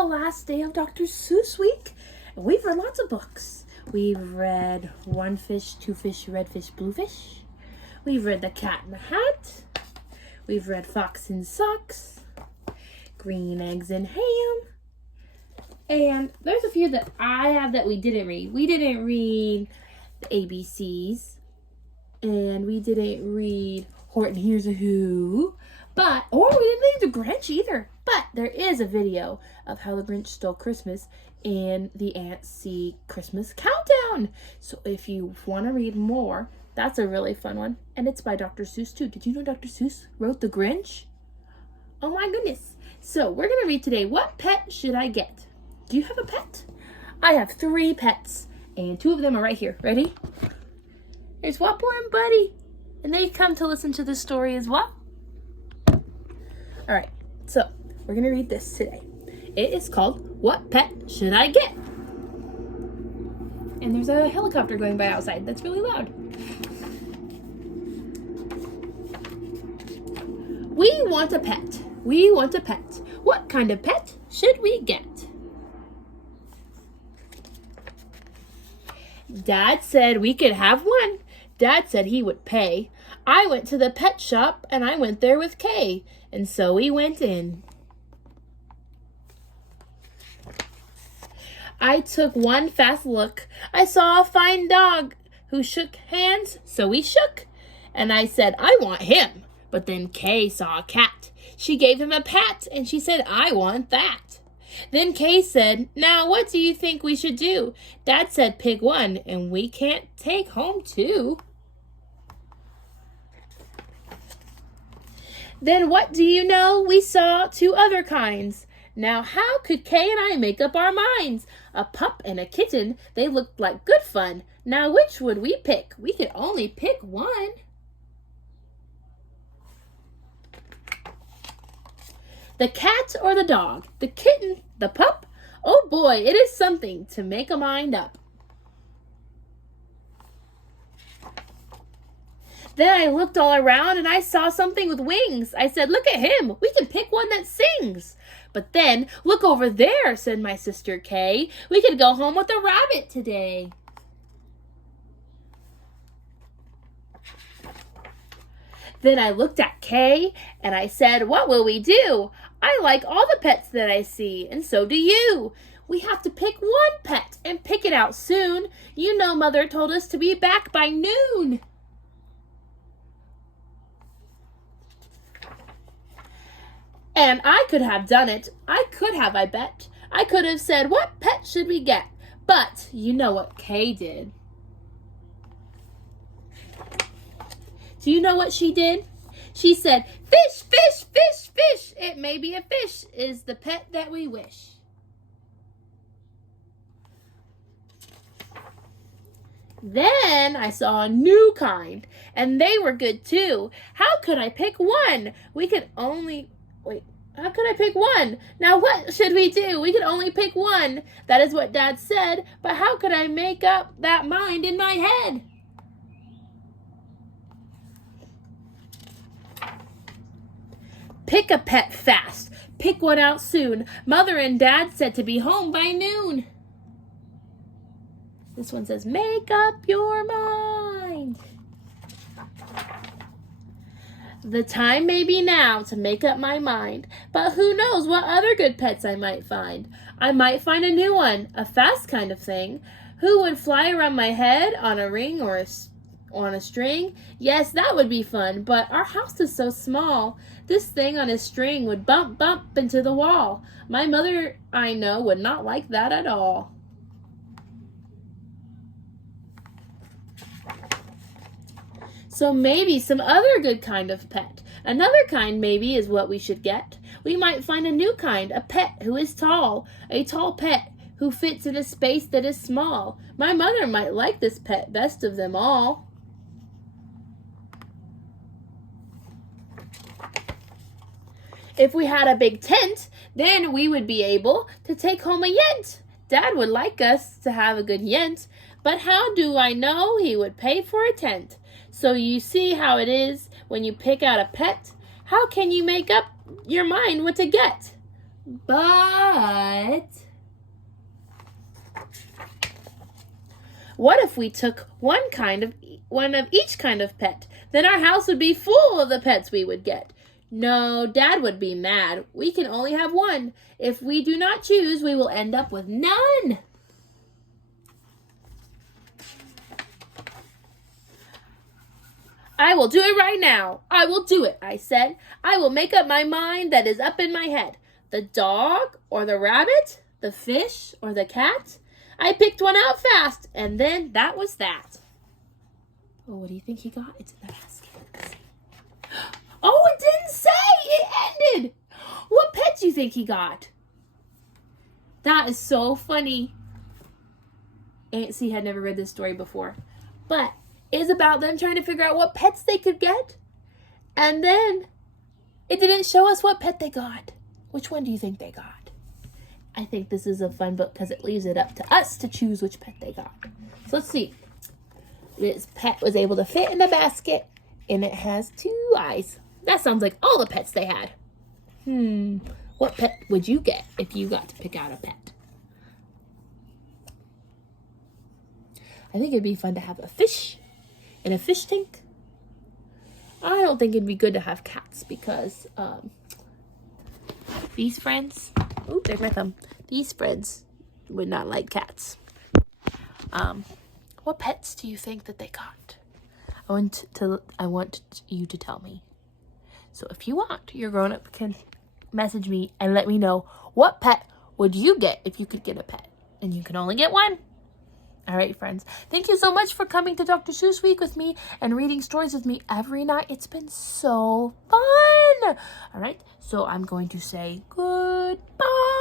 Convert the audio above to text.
the last day of Dr. Seuss week, and we've read lots of books. We've read One Fish, Two Fish, Red Fish, Blue Fish. We've read The Cat in the Hat. We've read Fox in Socks, Green Eggs and Ham. And there's a few that I have that we didn't read. We didn't read the ABCs. And we didn't read Horton Hears a Who. Or we didn't read The Grinch either. But there is a video of how the Grinch stole Christmas and the ants see Christmas Countdown. So if you want to read more, that's a really fun one. And it's by Dr. Seuss too. Did you know Dr. Seuss wrote The Grinch? Oh my goodness. So we're going to read today, What Pet Should I Get? Do you have a pet? I have 3 pets. And 2 of them are right here. Ready? There's Whopper and Buddy. And they come to listen to the story as well. All right, so we're going to read this today. It is called, What Pet Should I Get? And there's a helicopter going by outside. That's really loud. We want a pet. We want a pet. What kind of pet should we get? Dad said we could have one. Dad said he would pay. I went to the pet shop and I went there with Kay. And so we went in. I took one fast look. I saw a fine dog who shook hands, so we shook. And I said, I want him. But then Kay saw a cat. She gave him a pat and she said, I want that. Then Kay said, now what do you think we should do? Dad said pick one and we can't take home 2. Then what do you know? We saw 2 other kinds. Now how could Kay and I make up our minds? A pup and a kitten, they looked like good fun. Now which would we pick? We could only pick one. The cat or the dog? The kitten, the pup? Oh boy, it is something to make a mind up. Then I looked all around and I saw something with wings. I said, look at him. We can pick one that sings. But then, look over there, said my sister Kay. We could go home with a rabbit today. Then I looked at Kay and I said, what will we do? I like all the pets that I see, and so do you. We have to pick one pet and pick it out soon. You know Mother told us to be back by noon. And I could have done it. I could have, I bet. I could have said, what pet should we get? But you know what Kay did. Do you know what she did? She said, fish, fish, fish, fish. It may be a fish is the pet that we wish. Then I saw a new kind, and they were good too. How could I pick one? How could I pick one? Now what should we do? We could only pick one. That is what Dad said, but how could I make up that mind in my head? Pick a pet fast. Pick one out soon. Mother and Dad said to be home by noon. This one says, make up your mind. The time may be now to make up my mind, but who knows what other good pets I might find. I might find a new one, a fast kind of thing. Who would fly around my head on a ring or on a string? Yes, that would be fun, but our house is so small. This thing on a string would bump into the wall. My mother, I know, would not like that at all. So maybe some other good kind of pet. Another kind maybe is what we should get. We might find a new kind, a pet who is tall, a tall pet who fits in a space that is small. My mother might like this pet best of them all. If we had a big tent, then we would be able to take home a yent. Dad would like us to have a good yent, but how do I know he would pay for a tent? So you see how it is when you pick out a pet. How can you make up your mind what to get? But what if we took one of each kind of pet? Then our house would be full of the pets we would get. No, Dad would be mad. We can only have one. If we do not choose, we will end up with none. I will do it right now. I will do it, I said. I will make up my mind that is up in my head. The dog or the rabbit, the fish or the cat. I picked one out fast, and then that was that. Oh, what do you think he got? It's in the basket. Let's see. Oh, it didn't say! It ended! What pet do you think he got? That is so funny. Aunt C had never read this story before. But it is about them trying to figure out what pets they could get. And then it didn't show us what pet they got. Which one do you think they got? I think this is a fun book because it leaves it up to us to choose which pet they got. So let's see. This pet was able to fit in the basket, and it has 2 eyes. That sounds like all the pets they had. What pet would you get if you got to pick out a pet? I think it'd be fun to have a fish in a fish tank. I don't think it'd be good to have cats because these friends, oh, there's my thumb. These friends would not like cats. What pets do you think that they got? I want you to tell me. So if you want, your grown-up can message me and let me know what pet would you get if you could get a pet. And you can only get one. All right, friends. Thank you so much for coming to Dr. Seuss Week with me and reading stories with me every night. It's been so fun. All right, so I'm going to say goodbye.